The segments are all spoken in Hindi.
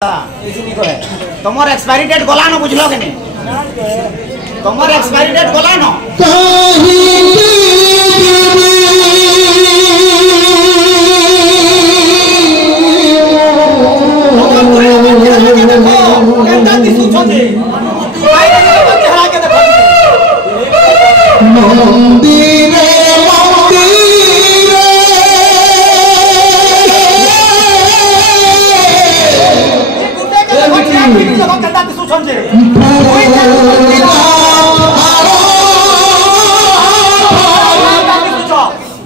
तुम्हार एक्सपायरी डेट गला न बुझलो के नहीं तुम्हार एक्सपायरी डेट गला न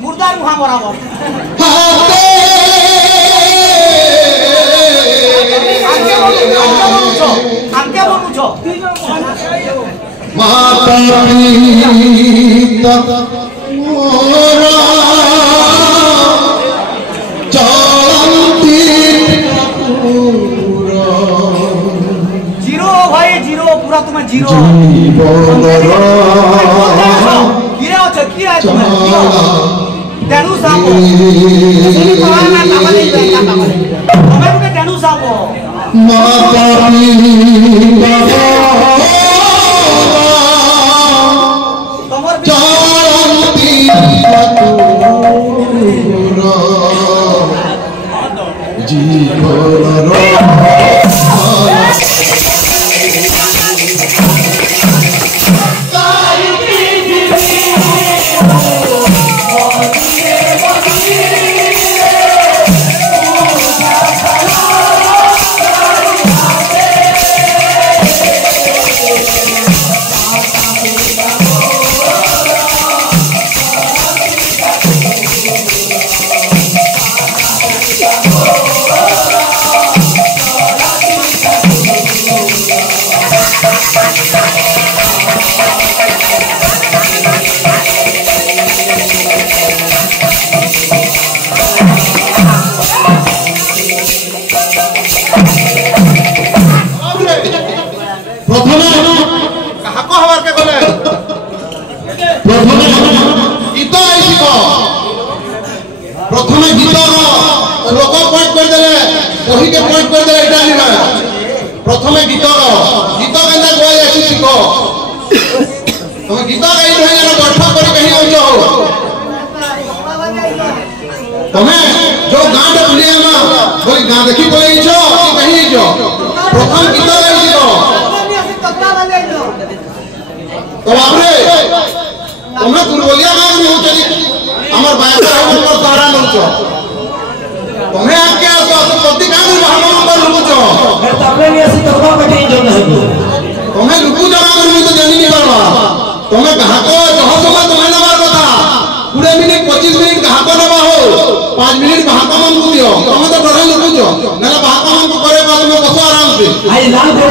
मुर्दार मुहा बराबर आगे बोलुछो माता पिता मोरा जीरो भाई जीरो पूरा तुम्हें जीरो किरा अच्छा किरा तुम्हें डेनू साबो इसलिए कहा ना कामले बेटा कामले हमें उनके डेनू साबो माता पिता तमर जानती पूरा जीवन रो प्रथम गीत श्लोक पॉइंट कर देले वही के पॉइंट कर देले एटा निमा प्रथम गीत केना गोय अछि सिको तुम गीत गाई रहे ना बैठा करी कहीं हो तमे जो गां de दुनिया में कोई गां देखि बोलै छो कि कहीं जो प्रथम गीत गाई छो तो बापरे तुमे दुर्बलिया गां में हो चली हमर बायका हमर सहारा लउछो तुम्हें आके आसो प्रति कांगु भागम पर लुकुछो तबले ने ऐसी तबला बैठे जो नहीं तुम्हें लुकु जमा करनी तो जानी नहीं परवा तुम्हें ग्राहको जह समय तुम्हें नबार कथा 20 मिनिट 25 मिनिट ग्राहको नबा हो 5 मिनिट ग्राहको मन को दियो तुम्हें तो डरे लुकुछो नला ग्राहको मन को करे बाद में बसो आराम से आई लाल बोल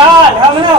लाल हमने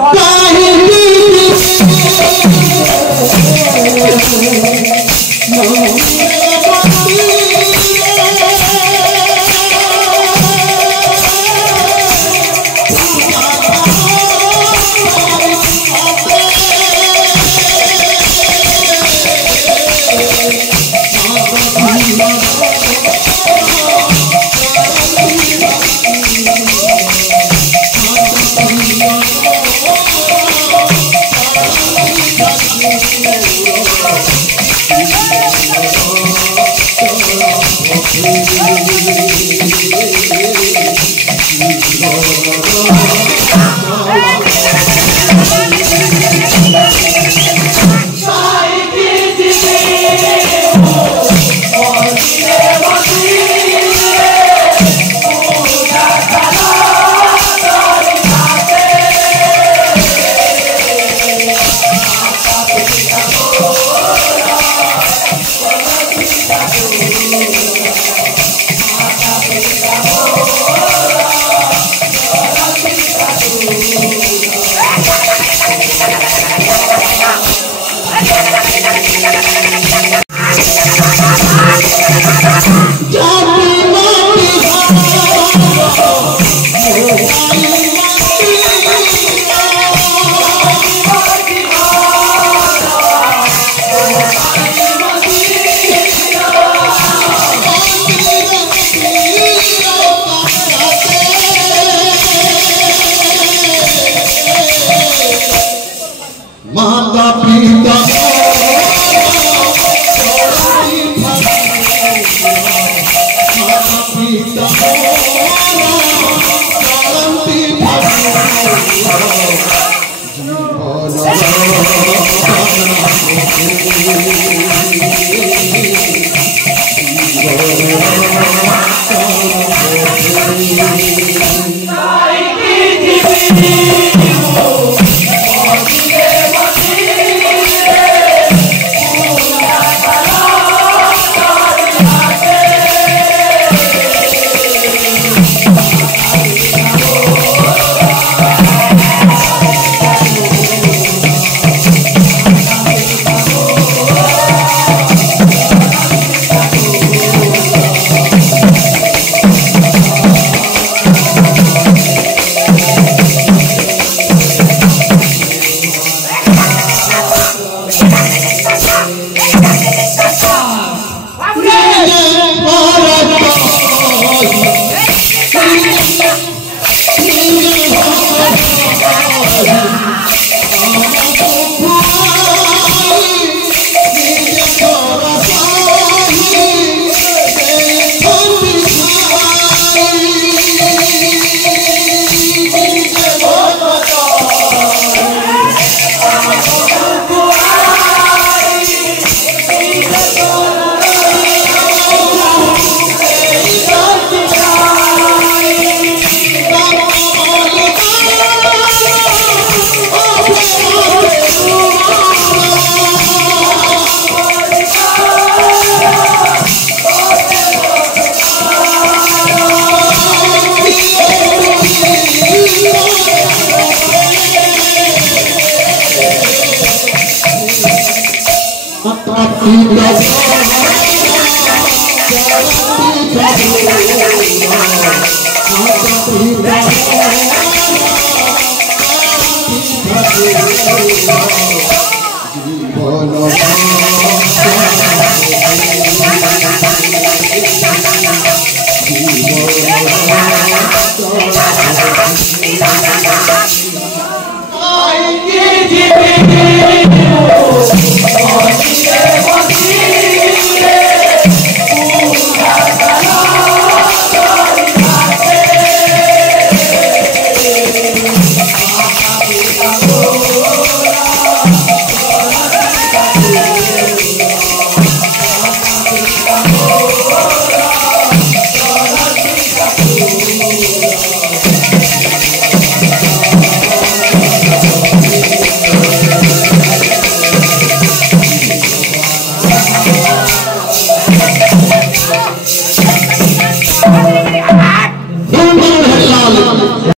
माता पिता जीवन